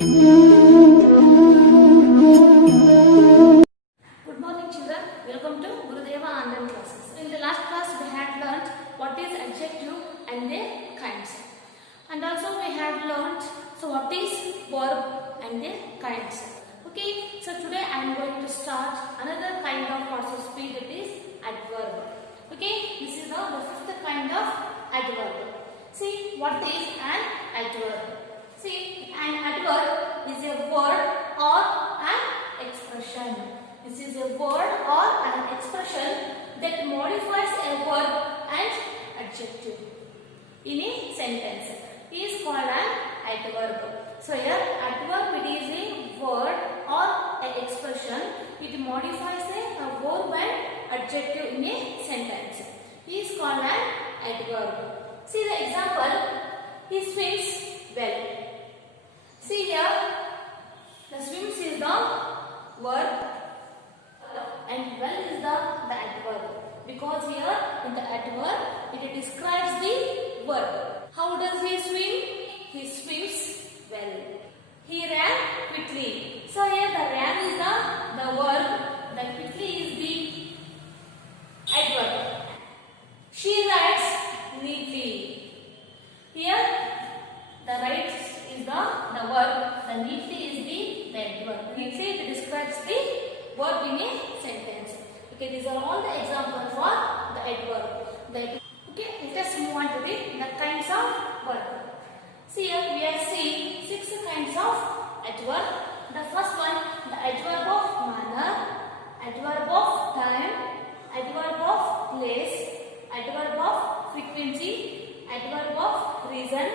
Good morning children, welcome to Gurudeva online classes. In the last class we had learnt what is adjective and their kinds. And also we had learnt what is verb and their kinds. Okay, so today I am going to start another kind of parts of speech, that is adverb. Okay, this is the fifth kind of adverb. See, what is an adverb? See, an adverb is a word or an expression. This is a word or an expression that modifies a verb and adjective in a sentence. It is called an adverb. So here adverb, it is a word or an expression. It modifies a verb and adjective in a sentence. It is called an adverb. See the example. He swims well. See here, the swims is the verb and well is the adverb, because here in the adverb it describes the verb. How does he swim? He swims well. He ran quickly. So here the ran is the verb, the quickly is the adverb. She writes neatly. Here the writes is the verb, the neatly is the adverb. Neatly it describes the verb in a sentence. Okay, these are all the examples for the adverb. Okay, let us move on to the kinds of verb. See here we are seeing 6 kinds of adverb. The first one, the adverb of manner, adverb of time, adverb of place, adverb of frequency, adverb of reason,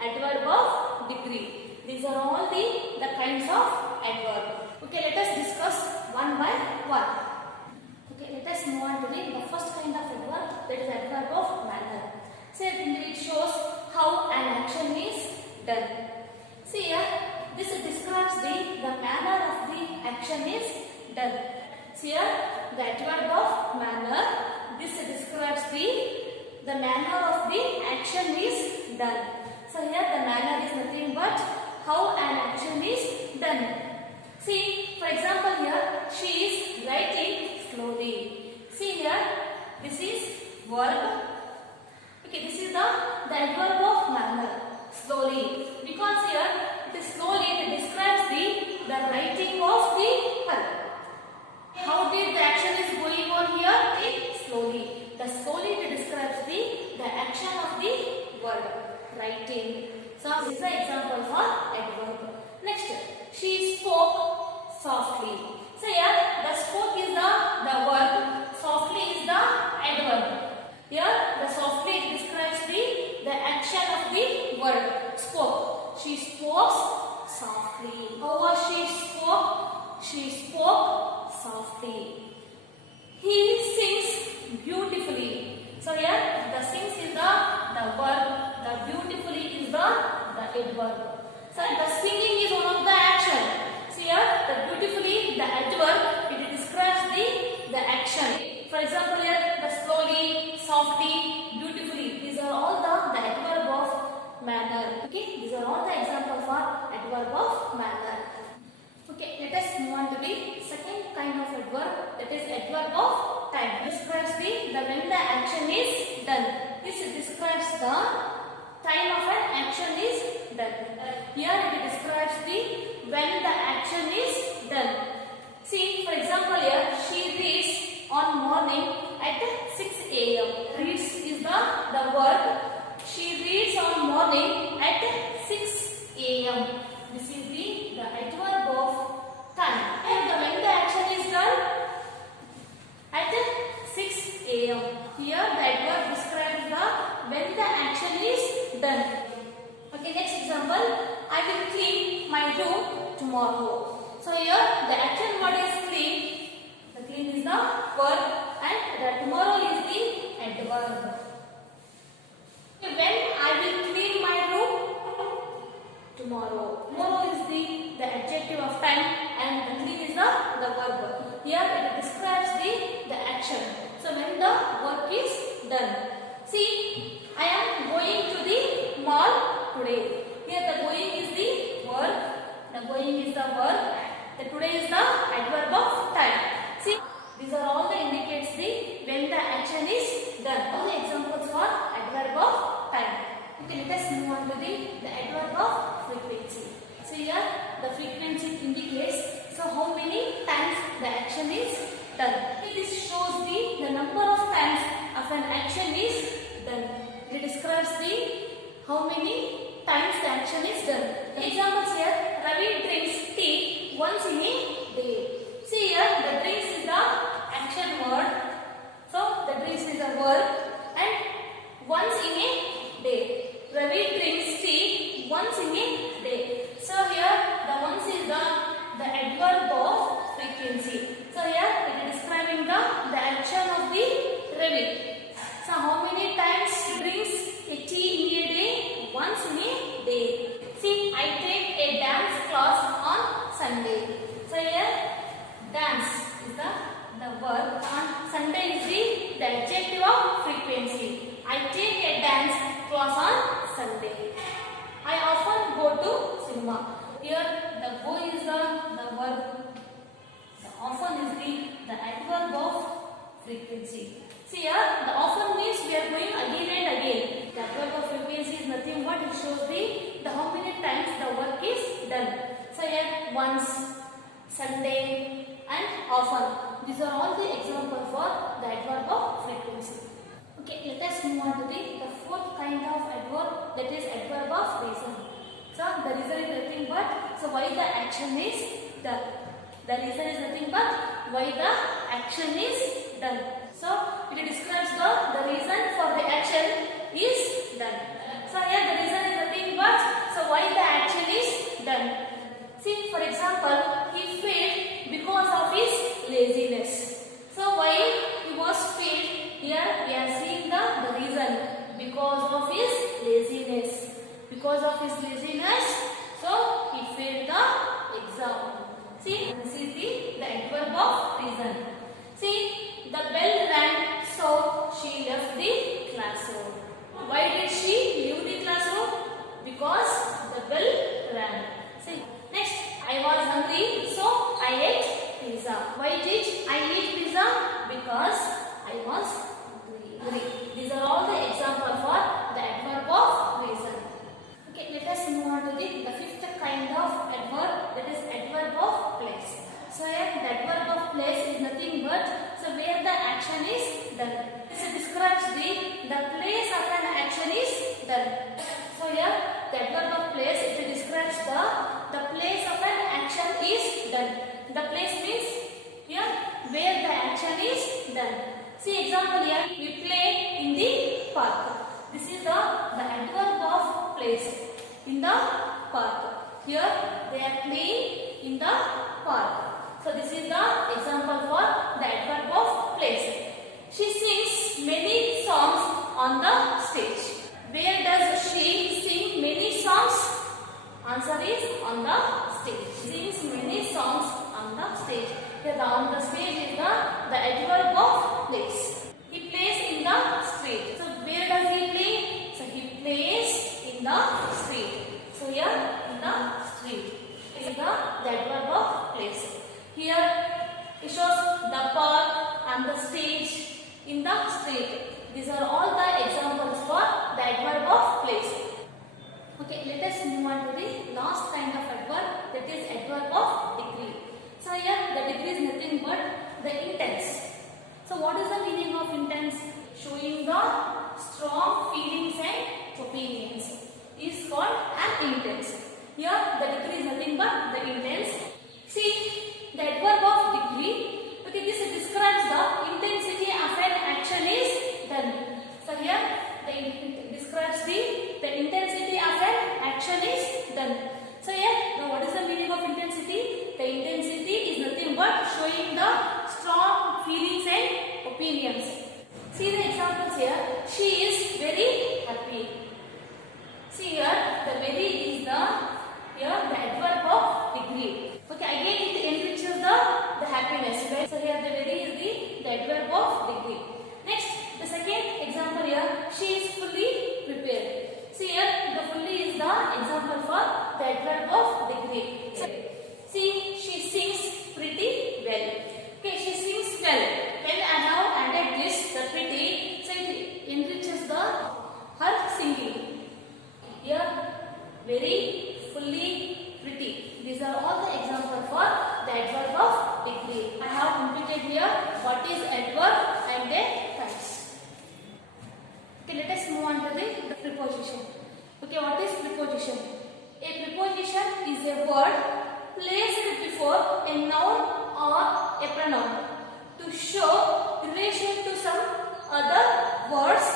adverb of degree. These are all the kinds of adverb. Okay, let us discuss one by one. Okay, let us move on to the first kind of adverb, that is adverb of manner. See, it shows how an action is done. See here, this describes the manner of the action is done. See here, the adverb of manner, this describes the manner of the action is done. So here the manner is nothing but how an action is done. See, for example here, she is writing slowly. See here, this is verb. Okay, this is the adverb of manner, slowly. Because here, it is slowly, it describes the writing of the verb. How did the action is going on here? Slowly. The slowly it describes the action of the verb, writing. So this is the example for adverb. Next, she spoke softly. So here the spoke is the verb, softly is the adverb. Here the softly describes the action of the verb, spoke. She spoke softly. How was she spoke? She spoke softly. He sings beautifully. So here the sings is the verb, the beautifully is the adverb. So the singing is one of the action. So here the beautifully, the adverb, it describes the action. For example here the slowly, softly, beautifully, these are all the adverb of manner. Okay, these are all the examples for adverb of manner. Okay, let us move on to the second kind of adverb, that is adverb of time. Describes the when the action is done. This describes the time of an action is done. Here it describes the when the action is done. See, for example here, she reads on morning at 6 a.m. Reads is the verb. She reads on morning at 6 a.m. This is the adverb of time. And when the action is done at 6 a.m. Here the adverb describes the when the action is done. Okay, next example. I will clean my room tomorrow. So here the action word is clean. The clean is the verb and the tomorrow is the adverb. Okay, when I will clean my room tomorrow. Tomorrow is the adjective of time and the clean is the verb. Here it describes the action. So when the work is done. See, I am going to the mall today. Here the going is the verb, of an action is done. It describes the how many times the action is done. The examples here, Ravi drinks tea once in a day. See here, the drinks is the action word. So the drinks is a verb and once in a day. Ravi drinks tea once in a day. So here the once is the adverb of frequency. So here it is describing the action of the Ravi. So how many times he drinks a tea in a day? Once in a day. See, I take a dance class on Sunday. So here dance is the verb and Sunday is the adjective of frequency. I take a dance class on Sunday. I often go to cinema. Here the go is the verb. The often is the adverb of frequency. See here, the often means we are going again and again. The adverb of frequency is nothing but it shows the how many times the work is done. So here once, Sunday and often. These are all the examples for the adverb of frequency. Okay, let us move on to the fourth kind of adverb, that is adverb of reason. So the reason is nothing but so why the action is done. The reason is nothing but why the action is done. So it describes the reason for the action is done. So here the reason is nothing but so why the action is done. See, for example, he failed because of his laziness. So why he was failed? Here we are seeing the reason, because of his laziness. Because of his laziness, so he failed the exam. See, this is the adverb of reason. See, the bell rang, so she left the classroom. Why did she leave the classroom? Because the bell rang. See, next, I was hungry, so I ate pizza. Why did I eat pizza? Because I was hungry. These are all the examples for the adverb of reason. Okay, let us move on to the fifth kind of adverb, that is adverb of place. So here the adverb of place is nothing but so where the action is done. This describes the place of an action is done. So here the adverb of place, it describes the place of an action is done. The place means here where the action is done. See example here, we play in the park. This is the adverb of place, in the park. Here they are playing in the park. So this is the example for the adverb of place. She sings many songs on the stage. Where does she sing many songs? Answer is on the stage. She sings many songs on the stage. Here on the stage is the adverb of place. He plays in the street. So where does he play? So he plays in the street. So here in the street is the adverb of place. Here it shows the park and the stage in the street. These are all the examples for the adverb of place. Okay, let us move on to the last kind of adverb, that is adverb of degree. So here the degree is nothing but the intense. So what is the meaning of intense? Showing the strong feelings and opinions is called an intense. Here the degree is nothing but the intense. See the adverb of degree. Okay, this describes the intensity of an action is done. So here it describes the intensity of an action is done. So here now what is the meaning of intensity? The intensity is nothing but showing the strong feelings and opinions. See the examples here. She is very happy. See here the very is the adverb of degree. Okay, again it enriches the happiness. So here the very is the adverb of degree. Next, the second example here, she is fully prepared. See here the fully is the example for the adverb of degree. So, see, she sings pretty well. Okay, she sings well. When I have added this, the pretty, so it enriches her singing. Here, very, fully, pretty. These are all the examples for the adverb of degree. I have completed here what is adverb and their types. Okay, let us move on to the preposition. Okay, what is preposition? A preposition is a word placed before a noun or a pronoun to show relation to some other words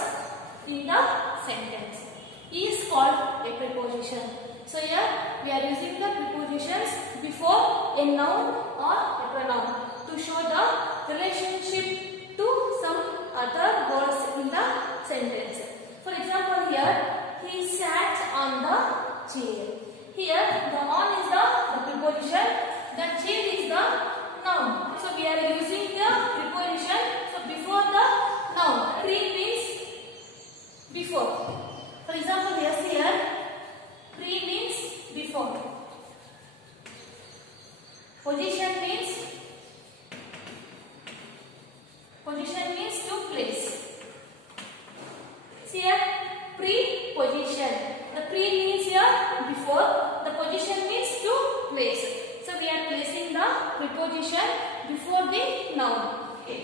in the sentence. Is called a preposition. So here we are using the prepositions before a noun or a pronoun to show the relationship to some other words in the sentence. For example, here he sat on the chair. Here the on is the preposition, the chair is the noun. So we are using the preposition so before the noun. Pre means before. For example, yes, here pre means before. Position means to place. See here preposition. The pre means here before. The position means to place. So we are placing the preposition before the noun. Okay.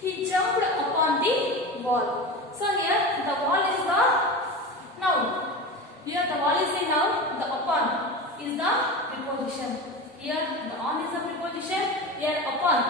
He jumped upon the wall. So here the wall is the noun. Here the wall is the noun. The upon is the preposition. Here the on is the preposition. Here upon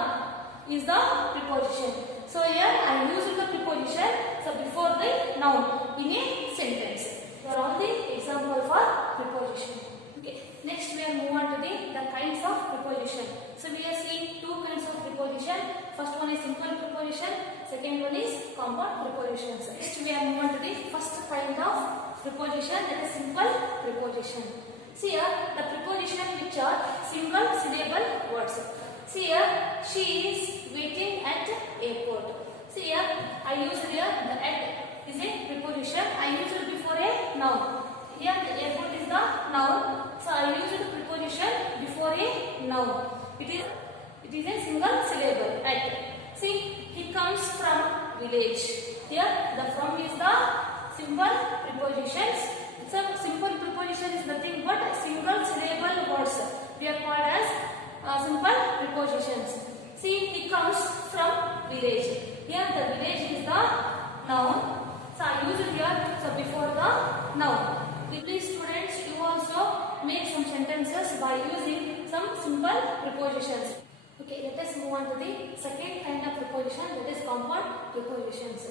is the preposition. So here I use the preposition so before the noun in a sentence. They are all the example for preposition. Okay. Next we are move on to the kinds of preposition. So we are seeing two kinds of preposition. First one is simple preposition. Second one is compound prepositions. Next we are move on to the first kind of preposition, that is simple preposition. See here the preposition which are single syllable words. See here she is waiting at airport. See here I use here the at is a preposition. I use it before a noun. Here the airport is the noun. So I use the preposition before a noun. It is a single syllable at. See he comes from village. Here the from is the simple prepositions. So simple preposition is nothing but single syllable words. We are called as simple prepositions. See he comes from village. Here the village is the noun. So I use it here so before the noun. Please students, you also make some sentences by using some simple prepositions. Okay, let us move on to the second kind of preposition, that is compound prepositions.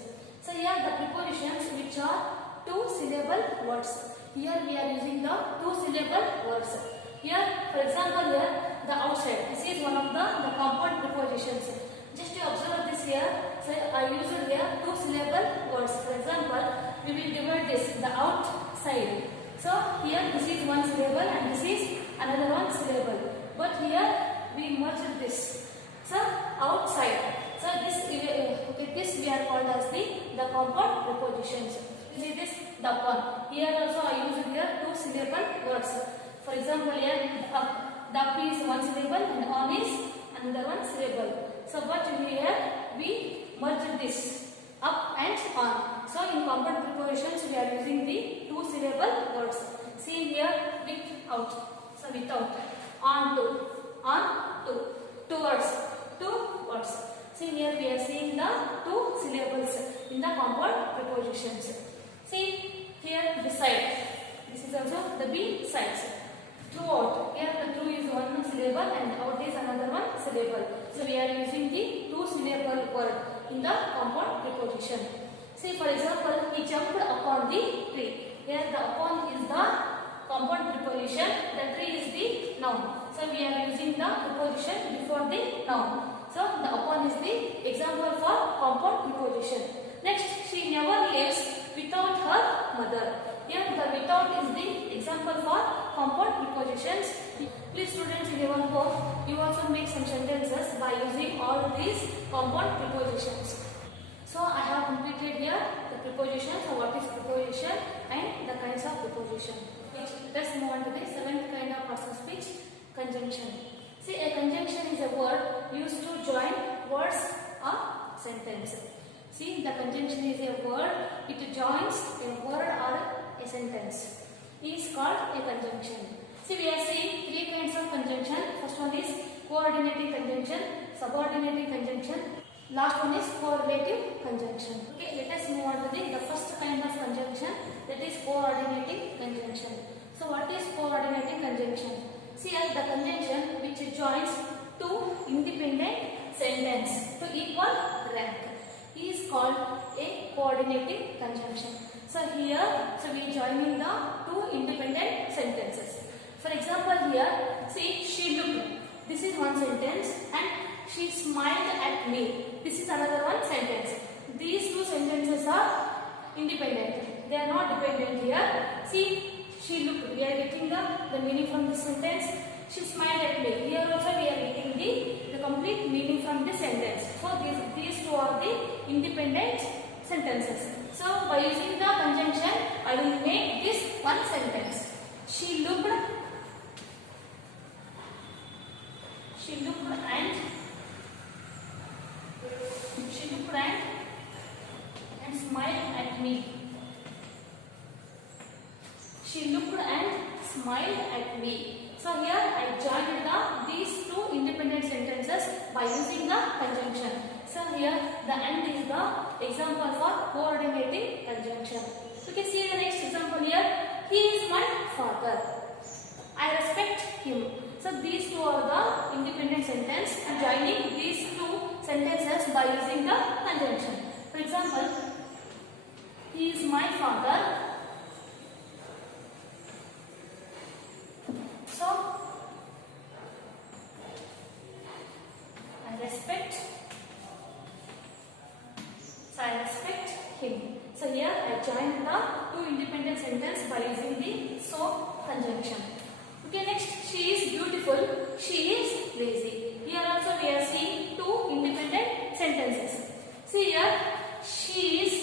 So here the prepositions which are two syllable words. Here we are using the two syllable words. Here for example here the outside. This is one of the compound prepositions. Just to observe this here. So I use it here two syllable words. For example, we will divide this the outside. So here this is one syllable and this is another one syllable. But here we merge this. So outside. So this we are called as the compound prepositions. See this the upon. Here also I use here two syllable words. For example here the up is one syllable and on is another one syllable. So but here we merge this up and on. So in compound prepositions we are using the two syllable words. See here without. So without. On to. Towards. Two words. See here we are seeing the two syllables in the compound prepositions. See here beside. This is also the besides. Throughout. Here the through is one syllable and out is another one syllable. So we are using the two syllable word in the compound preposition. See for example, he jumped upon the tree. Here the upon is the compound preposition, the tree is the noun. So we are using the preposition before the noun. So the upon is the example for compound preposition. Next, she never lives without her mother. Here the without is the example for compound prepositions. Please students, in your home you also make some sentences by using all these compound prepositions. So I have completed here the prepositions, so what is preposition and the kinds of preposition. Let's move on to the seventh kind of personal speech, conjunction. See, a conjunction is a word used to join words or sentence. See, the conjunction is a word, it joins a word or a sentence. It is called a conjunction. See, we are seeing three kinds of conjunction. First one is coordinating conjunction, subordinating conjunction, Last one is correlative conjunction. Okay, let us move on to the first kind of conjunction, that is coordinating conjunction. So what is coordinating conjunction? See here the conjunction which joins two independent sentences to equal rank is called a coordinating conjunction. So here, we are joining the two independent sentences. For example here, see she looked. This is one sentence and she smiled at me. This is another one sentence. These two sentences are independent. They are not dependent here. See, she looked. We are getting the meaning from this sentence. She smiled at me. Here also we are getting the complete meaning from this sentence. So these two are the independent sentences. So by using the conjunction, I will make this one sentence. She looked and smiled at me. She looked and smiled at me. So here I joined these two independent sentences by using the conjunction. So here the and is the example for coordinating conjunction. You can see the next example here. He is my father. I respect him. So these two are the independent sentences and joining these two sentences by using the conjunction. For example, he is my father. So I respect him. So here I joined the two independent sentences by using the so conjunction. Okay, next, she is beautiful, she is lazy. Here also we are seeing two independent sentences. See here, she is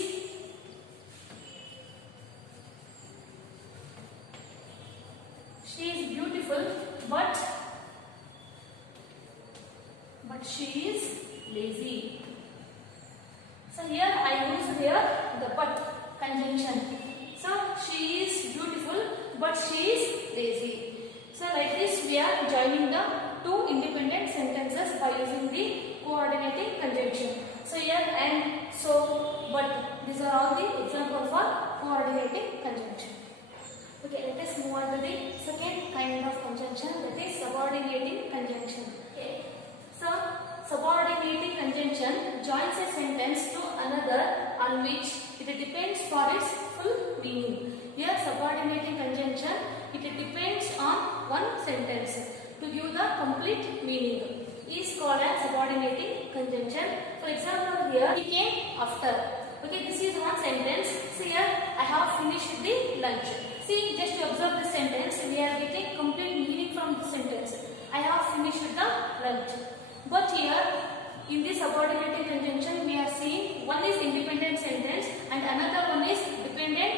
beautiful, but she is lazy. So here I use the but conjunction. So she is beautiful, but she is lazy. So like this we are joining the two independent sentences by using the coordinating conjunction. So here and so but, these are all the examples for coordinating conjunction. Okay, let us move on to the second kind of conjunction, that is subordinating conjunction. Okay. So subordinating conjunction joins a sentence to another on which it depends for its full meaning. Here subordinating conjunction, it depends on one sentence to give the complete meaning. Is called as subordinating conjunction. For example here, he came after. Okay, this is one sentence. See here, I have finished the lunch. See, just to observe this sentence, we are getting complete meaning from this sentence. I have finished the lunch. But here, in this subordinating conjunction, we are seeing one is independent sentence and another one is dependent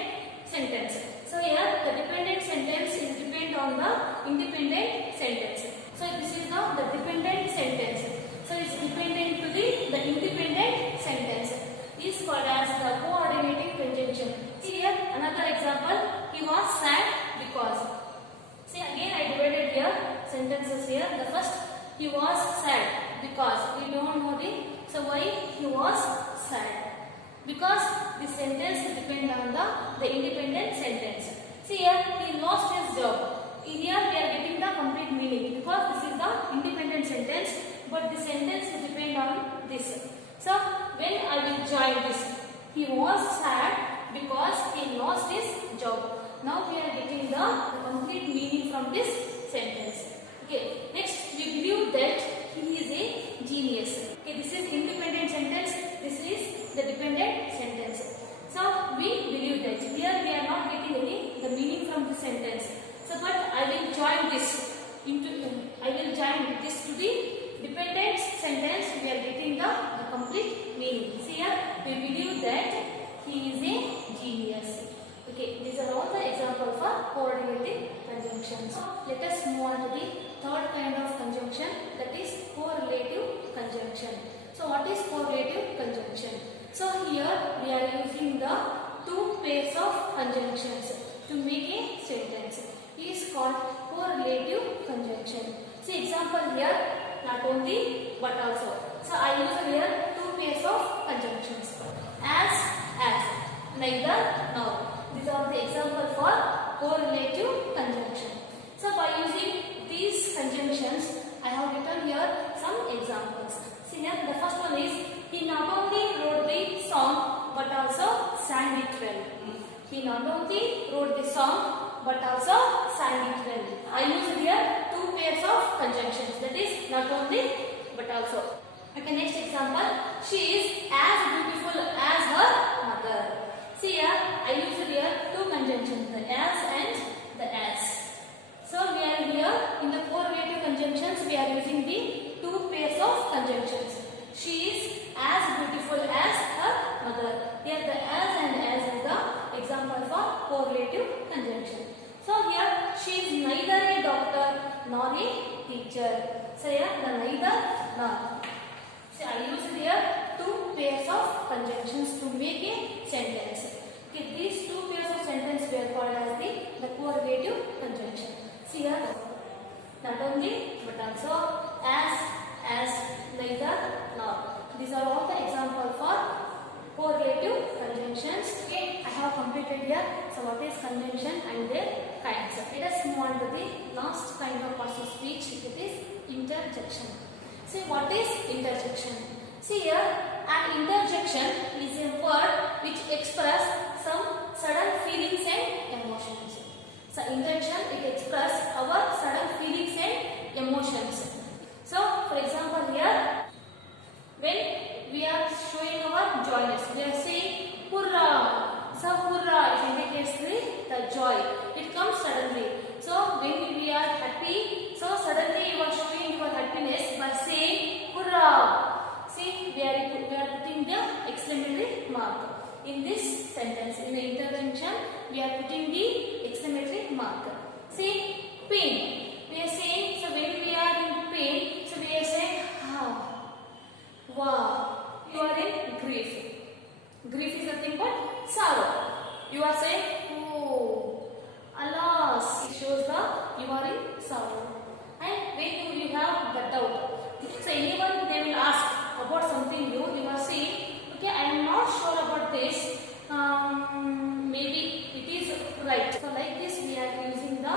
sentence. So here, the dependent sentence is depend on the independent sentence. So this is now the dependent sentence. So it's dependent to the independent sentence. Is called as the coordinating conjunction. See here, another example. He was sad because. See again I divided here sentences here. The first, he was sad because. We don't know so why he was sad? Because the sentence depends on the independent sentence. See here, he lost his job. In here we are getting the complete meaning because this is the independent sentence, but the sentence depends on this. So when I will join this, he was sad because he lost his job. Now we are getting the complete meaning from this sentence. Okay, next we believe that he is a genius. Okay, this is independent sentence, this is the dependent sentence. So we believe that. Here we are not getting the meaning from the sentence. So but I will join this to the dependent sentence. We are getting the complete meaning. See here, we believe that he is a genius. Okay, these are all the examples for coordinating conjunctions. Let us move on to the third kind of conjunction, that is correlative conjunction. So what is correlative conjunction? So here we are using the two pairs of conjunctions to make a sentence. It is called correlative conjunction. See example here, not only but also. So I use here two pairs of conjunctions. As, neither, nor. These are the example for correlative conjunction. So by using these conjunctions, I have written here some examples. See here, the first one is, he not only wrote the song but also sang it well. He not only wrote the song but also sang it well. I use here two pairs of conjunctions, that is not only but also. Okay, next example, she is as beautiful as her mother. See here, I use here two conjunctions, the as and the as. So we are here in the correlative conjunctions, we are using the two pairs of conjunctions. She is as beautiful as her mother. Here the as and as is the example for correlative conjunction. So here she is neither a doctor nor a teacher. So here the neither nor. So I use here two pairs of conjunctions to make a sentence. Okay, these two pairs of sentence we are called as the correlative conjunction. See here, not only but also as, neither, nor. These are all the example for correlative conjunctions. Okay, I have completed here. So what is conjunction and their kinds? Let us move on to the last kind of parts of speech. It is interjection. See, what is interjection? See here, an interjection is a word which expresses some sudden feelings and emotions. So interjection, it expresses our sudden feelings and emotions. So for example here, when we are showing our joyness, we are saying hurrah. So hurrah, it indicates the joy. It comes suddenly. So when we are happy, so suddenly you are showing your happiness by saying hurrah. See, we are putting the exclamatory mark in this sentence. In the intervention, we are putting the exclamatory mark. See, pain. We are saying, so when we are in pain, so we are saying wow. You are in grief. Grief is nothing but sorrow. You are saying, oh, alas. It shows that you are in sorrow. And when you have the doubt, so anyone they will ask about something new, you are saying, okay, I am not sure about this. Maybe it is right. So like this, we are using the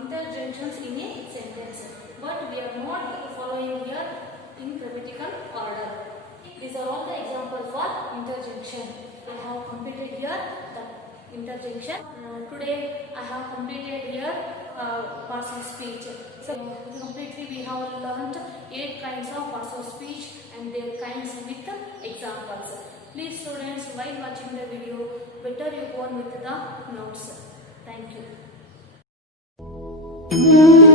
interjections in a sentence, but we are not following here in grammatical order. These are all the examples for interjection. I have completed here the interjection. Today I have completed here parts of speech. So completely we have learnt 8 kinds of parts of speech and their kinds with examples. Please students, while watching the video, better you go on with the notes. Thank you.